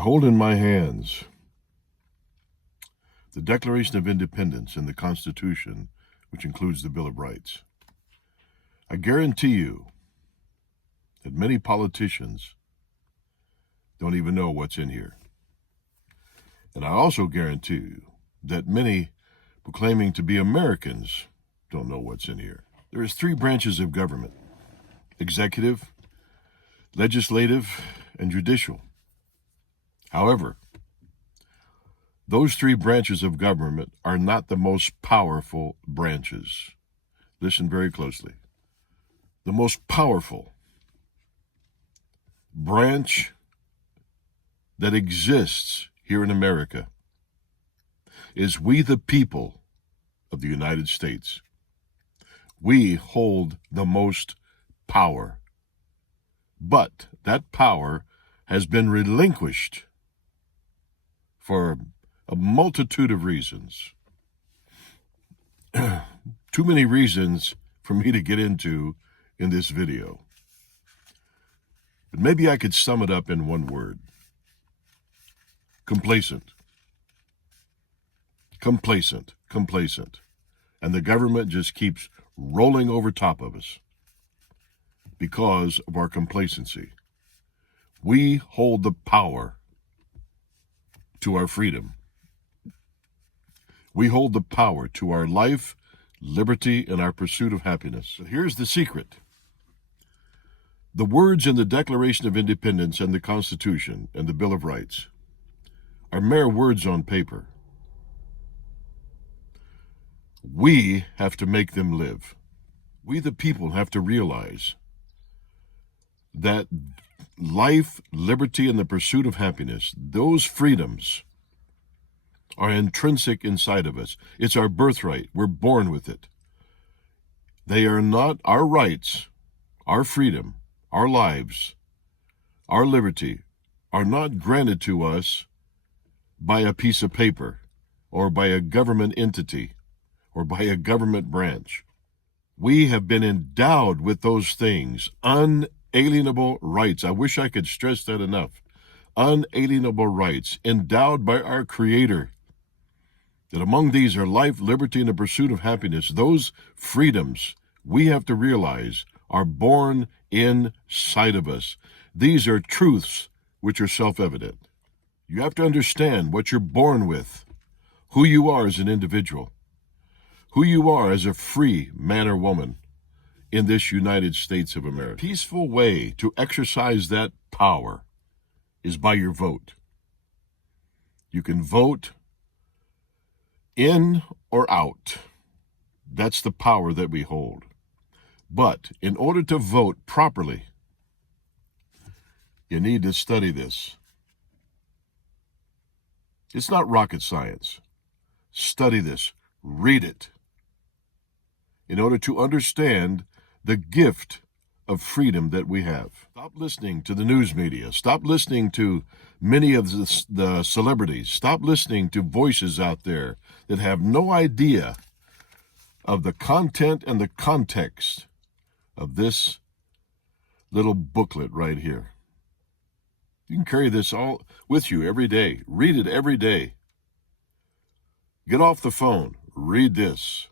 hold in my hands the Declaration of Independence and the Constitution, which includes the Bill of Rights. I guarantee you that many politicians don't even know what's in here. And I also guarantee you that many proclaiming to be Americans don't know what's in here. There is 3 branches of government: executive, legislative, and judicial. However, those 3 branches of government are not the most powerful branches. Listen very closely. The most powerful branch that exists here in America is we the people of the United States. We hold the most power. But that power has been relinquished for a multitude of reasons. Too many reasons for me to get into in this video. But maybe I could sum it up in one word: complacent. Complacent, complacent. And the government just keeps rolling over top of us because of our complacency. We hold the power to our freedom. We hold the power to our life, liberty, and our pursuit of happiness. But here's the secret. The words in the Declaration of Independence and the Constitution and the Bill of Rights are mere words on paper. We have to make them live. We the people have to realize that life, liberty, and the pursuit of happiness, those freedoms are intrinsic inside of us. It's our birthright. We're born with it. They are not our rights, our freedom, our lives, our liberty are not granted to us by a piece of paper or by a government entity or by a government branch. We have been endowed with those things, unalienable rights. I wish I could stress that enough. Unalienable rights endowed by our Creator. That among these are life, liberty, and the pursuit of happiness. Those freedoms, we have to realize, are born inside of us. These are truths which are self-evident. You have to understand what you're born with, who you are as an individual, who you are as a free man or woman in this United States of America. A peaceful way to exercise that power is by your vote. You can vote in or out. That's the power that we hold. But in order to vote properly, you need to study this. It's not rocket science. Study this. Read it. In order to understand the gift of freedom that we have. Stop listening to the news media. Stop listening to many of the celebrities. Stop listening to voices out there that have no idea of the content and the context of this little booklet right here. You can carry this all with you every day. Read it every day. Get off the phone. Read this.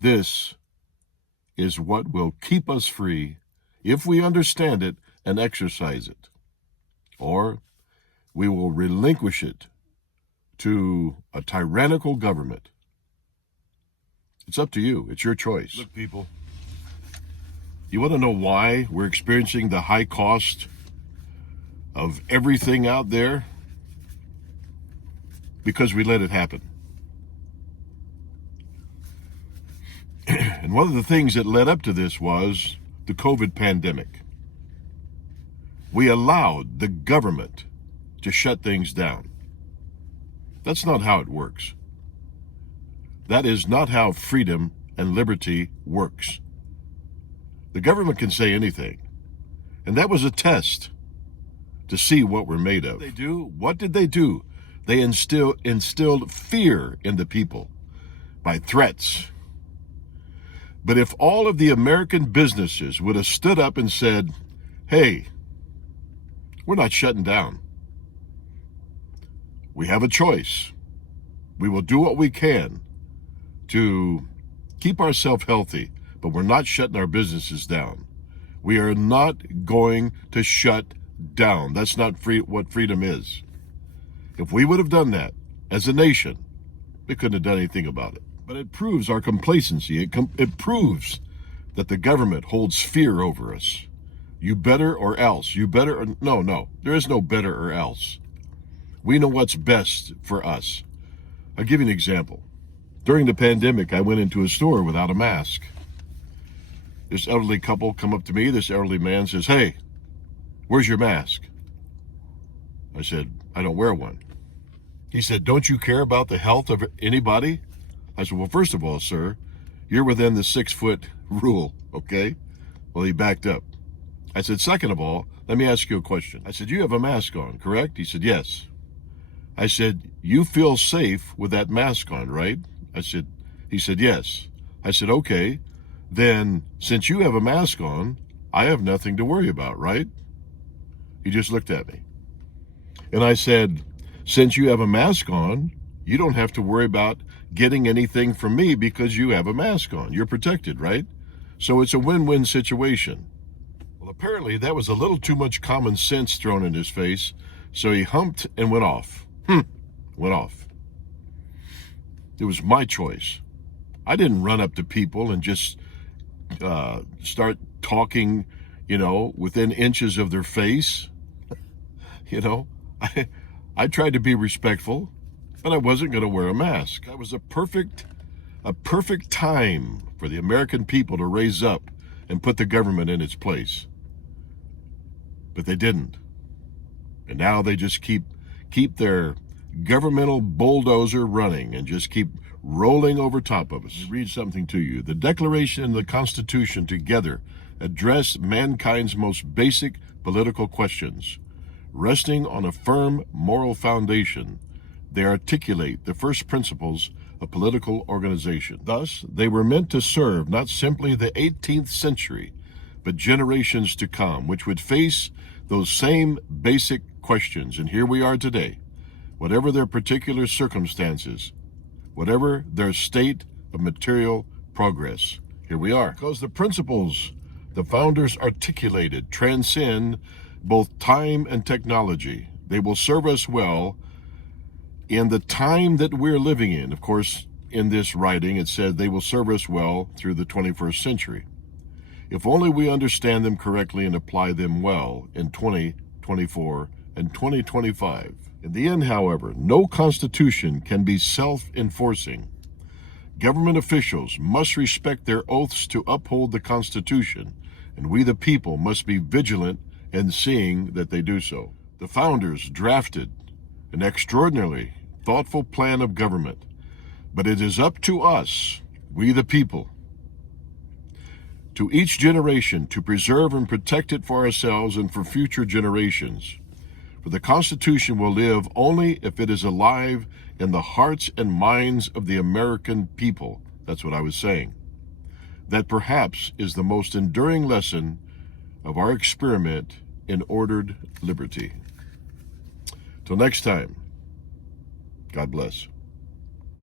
This is what will keep us free if we understand it and exercise it. Or we will relinquish it to a tyrannical government. It's up to you. It's your choice. Look, people, you want to know why we're experiencing the high cost of everything out there? Because we let it happen. And one of the things that led up to this was the COVID pandemic. We allowed the government to shut things down. That's not how it works. That is not how freedom and liberty works. The government can say anything. And that was a test to see what we're made of. What did they do? They instilled fear in the people by threats. But if all of the American businesses would have stood up and said, hey, we're not shutting down. We have a choice. We will do what we can to keep ourselves healthy, but we're not shutting our businesses down. We are not going to shut down. That's not what freedom is. If we would have done that as a nation, we couldn't have done anything about it. But it proves our complacency. It proves that the government holds fear over us. You better or else. You better or no. There is no better or else. We know what's best for us. I'll give you an example. During the pandemic, I went into a store without a mask. This elderly couple come up to me. This elderly man says, "Hey, where's your mask?" I said, "I don't wear one." He said, "Don't you care about the health of anybody?" I said, "Well, first of all, sir, you're within the 6-foot rule, okay?" Well, he backed up. I said, "Second of all, let me ask you a question." I said, "You have a mask on, correct?" He said, "Yes." I said, "You feel safe with that mask on, right?" He said, "Yes." I said, "Okay, then since you have a mask on, I have nothing to worry about, right?" He just looked at me. And I said, "Since you have a mask on, you don't have to worry about getting anything from me because you have a mask on. You're protected, right? So it's a win-win situation." Well, apparently that was a little too much common sense thrown in his face, so he humped and went off. Went off. It was my choice. I didn't run up to people and just start talking, within inches of their face. I tried to be respectful, but I wasn't going to wear a mask. That was a perfect time for the American people to raise up and put the government in its place. But they didn't. And now they just keep their governmental bulldozer running and just keep rolling over top of us. Let me read something to you. The Declaration and the Constitution together address mankind's most basic political questions. Resting on a firm moral foundation, they articulate the first principles of political organization. Thus, they were meant to serve not simply the 18th century, but generations to come, which would face those same basic questions. And here we are today. Whatever their particular circumstances, whatever their state of material progress, here we are. Because the principles the founders articulated transcend both time and technology. They will serve us well in the time that we're living in. Of course, in this writing, it said they will serve us well through the 21st century. If only we understand them correctly and apply them well in 2024 and 2025. In the end, however, no constitution can be self-enforcing. Government officials must respect their oaths to uphold the Constitution, and we the people must be vigilant in seeing that they do so. The founders drafted an extraordinarily thoughtful plan of government, but it is up to us, we the people, to each generation to preserve and protect it for ourselves and for future generations. For the Constitution will live only if it is alive in the hearts and minds of the American people. That's what I was saying. That perhaps is the most enduring lesson of our experiment in ordered liberty. Till next time, God bless.